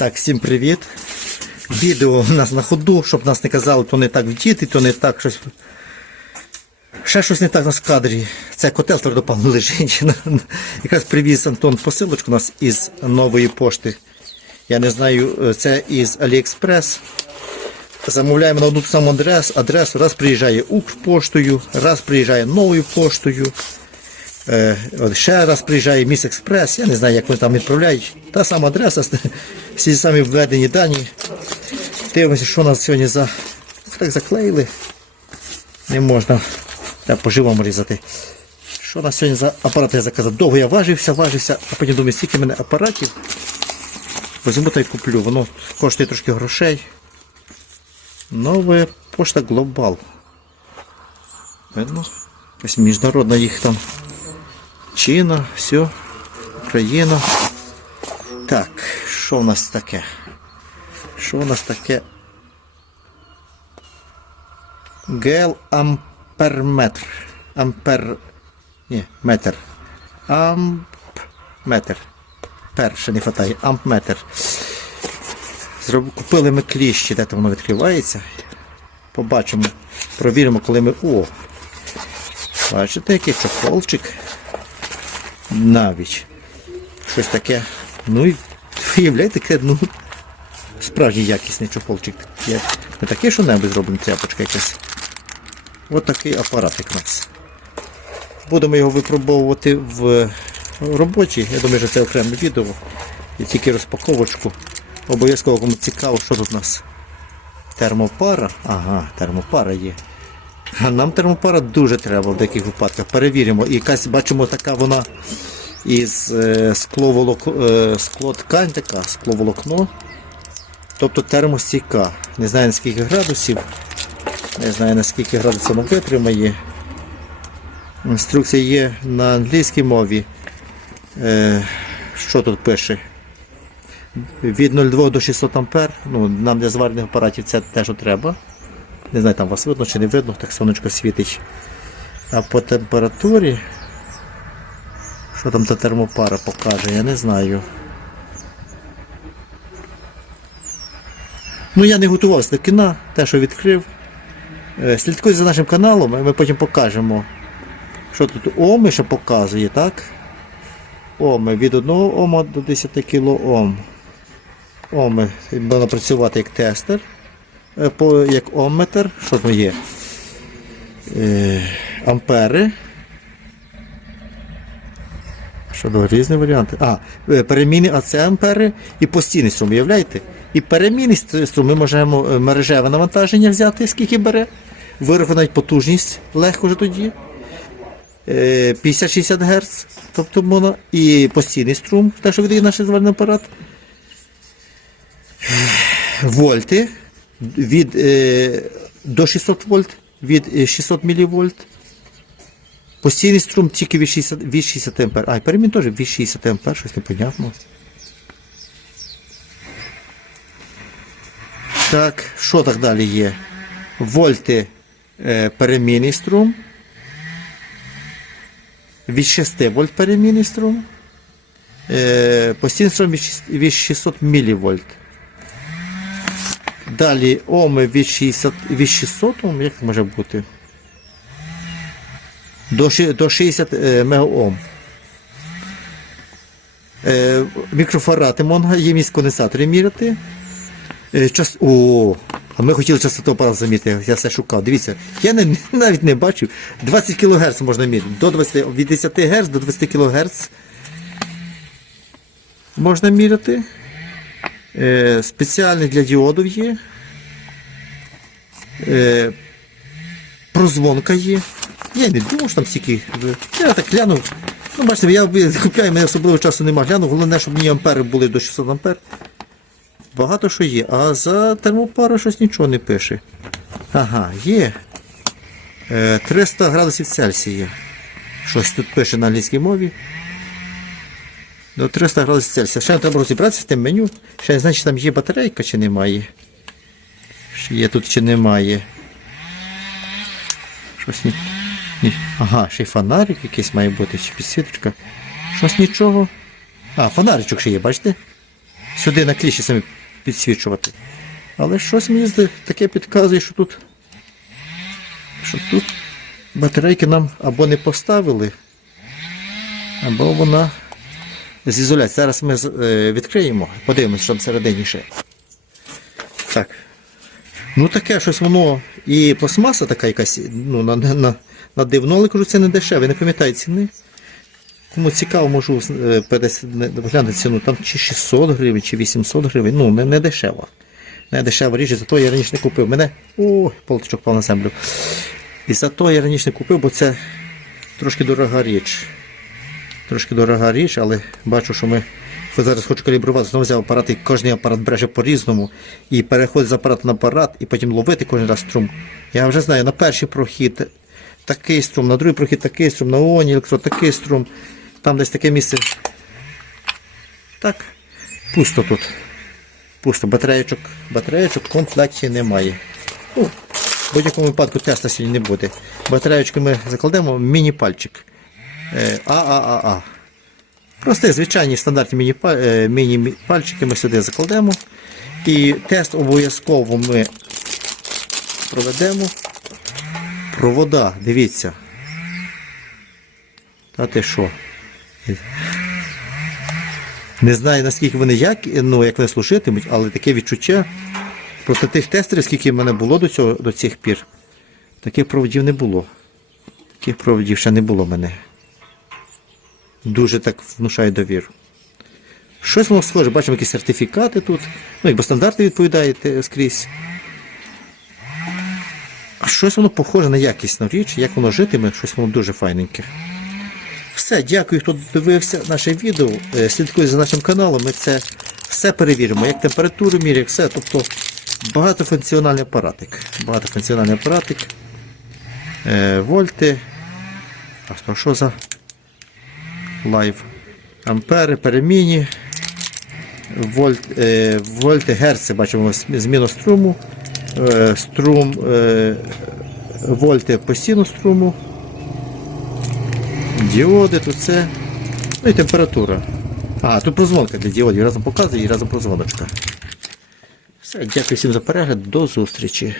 Так, всім привіт. Відео у нас на ходу, щоб нас не казали, то не так вдіти, то не так щось. Ще щось не так у нас в кадрі. Це котел твердопаливний лежить. Якраз привіз Антон посилочку у нас із нової пошти. Я не знаю, це із Aliexpress. Замовляємо на одну саму адрес, адресу. Раз приїжджає Укрпоштою, раз приїжджає новою поштою. Е, ще раз приїжджає Міс Експрес, я не знаю, як вони там відправляють. Та сама адреса, всі самі введені дані. Дивимося, що нас сьогодні за. Так заклеїли. Не можна. По-живому різати. Що у нас сьогодні за апарат я заказав? Довго я важився, важився, а потім думаю, скільки в мене апаратів. Возьму та й куплю. Воно коштує трошки грошей. Нова пошта Глобал. Видно? Ось міжнародна їх там. Чина, все, Україна. Так, що у нас таке? Що у нас таке? Гел амперметр. Ампер. Ні, метр. Ампметр. Перше не хватає. Ампметр. Зроб... Купили ми кліщі, де там воно відкривається. Побачимо. Провіримо, коли ми. О! Бачите, який чохолчик. Навіть. Щось таке. Ну і виявляєте, таке, ну, справді якісний чохолчик. Не таке, що небудь зроблений тряпочка якась. Ось такий апаратик у нас. Будемо його випробовувати в роботі. Я думаю, що це окреме відео. І тільки розпаковочку. Обов'язково кому цікаво, що тут у нас. Термопара. Ага, термопара є. А нам термопара дуже треба в деяких випадках. Перевіримо. І якась бачимо така вона із е, е, склоткань така, скловолокно. Тобто термостійка. Не знаю на скільки градусів. Не знаю наскільки градусів воно витримає. Інструкція є на англійській мові. Е, що тут пише? Від 0,2 до 600 ампер. Ну, нам для зварених апаратів це те, що треба. Не знаю, там вас видно чи не видно, так сонечко світить. А по температурі. Що там та термопара покаже, я не знаю. Ну я не готувався до кіна, те, що відкрив. Е, Слідкуйте за нашим каналом, ми потім покажемо. Що тут Оми ще показує, так? Оми від 1 Ома до 10 кОм. Оми можна працювати як тестер, е, як омметр, що там є? Е, ампери. Що до різні варіанти. А, е, перемінні АЦ ампери і постійний струм, уявляєте? І перемінний ст- струм ми можемо е, мережеве навантаження взяти, скільки бере. Навіть потужність легко вже тоді. Е, 50-60 Гц, тобто можна, і постійний струм, те, що видає наш зварний апарат. Вольти від, е, до 600 вольт, від е, 600 мВ. Постійний струм тільки від 60, від 60 ампер. А, перемін теж від 60 ампер, щось непонятно. Так, що так далі є? Вольти е, перемінний струм. Від 6 вольт перемінний струм. Е, постійний струм від, шіс- від 600 мВ. Далі оми від 60, від 600 ом, як може бути? До, 60 е, мегаом. Е, мікрофарати можна ємність конденсаторів міряти. Е, час... О, а ми хотіли частоту апарат заміряти, я все шукав. Дивіться, я не, навіть не бачив. 20 кГц можна міряти. До 20, від 10 Гц до 20 кГц можна міряти. Спеціальний для діодів є. Прозвонка є. Я не думав, що там стільки. Я так глянув. Ну, бачите, я купляю, мене особливо часу немає. Глянув, головне, щоб мені ампери були до 600 ампер. Багато що є. А за термопару щось нічого не пише. Ага, є. Е, 300 градусів Цельсія. Щось тут пише на англійській мові. До 300 градусів Цельсія. Ще треба розібратися з тим меню. Ще не знаю, чи там є батарейка, чи немає. Є тут, чи немає. Щось ні. Ага, ще й фонарик якийсь має бути, чи підсвіточка. Щось нічого. А, фонаричок ще є, бачите? сюди на кліші самі підсвічувати. Але щось мені таке підказує, що тут, що тут батарейки нам або не поставили, або вона з ізоляції. Зараз ми е, відкриємо, подивимося, що там всередині ще. Так. Ну таке щось воно і пластмаса така якась, ну, на, на, на, дивно, але кажу, це не дешеве, не пам'ятаю ціни. Кому цікаво, можу е, глянути ціну, там чи 600 гривень, чи 800 гривень, ну не, не дешево. Не дешева річ, зато я раніше не купив. Мене. О, полтичок впав на землю. І зато я раніше не купив, бо це трошки дорога річ. Трошки дорога річ, але бачу, що ми хоч зараз хочу калібрувати, знову взяв апарат, і кожен апарат бреже по-різному. І переходить з апарату на апарат, і потім ловити кожен раз струм. Я вже знаю, на перший прохід такий струм, на другий прохід такий струм, на оні електрод такий струм. Там десь таке місце. Так, пусто тут. Пусто. Батареєчок, батареєчок в комплекті немає. Ну, в будь-якому випадку теста сьогодні не буде. Батареєчку ми закладемо міні-пальчик. Е, АААА. Прості, звичайні стандартні міні-па- е, міні-пальчики ми сюди закладемо. І тест обов'язково ми проведемо. Провода, дивіться. Та ти що? Не знаю, наскільки вони як, ну, як вони служитимуть, але таке відчуття. Проти тих тестерів, скільки в мене було до, цього, до цих пір, таких проводів не було. Таких проводів ще не було в мене. Дуже так внушає довіру. Щось воно схоже, бачимо якісь сертифікати тут. Ну, якби стандарти відповідають е, скрізь. А щось воно похоже на якісну річ, як воно житиме, щось воно дуже файненьке. Все, дякую, хто дивився наше відео. Е, Слідкує за нашим каналом. Ми це все перевіримо, як температуру міряємо, все. Тобто багатофункціональний апаратик. Багатофункціональний апаратик. Е, вольти. А що за лайв? Ампери, перемінні. Вольт, е, вольти, герци, бачимо зміну струму. Е, струм, е, вольти постійну струму. Діоди, тут це. Ну і температура. А, тут прозвонка для діодів. Разом показує і разом прозвоночка. Все, дякую всім за перегляд. До зустрічі.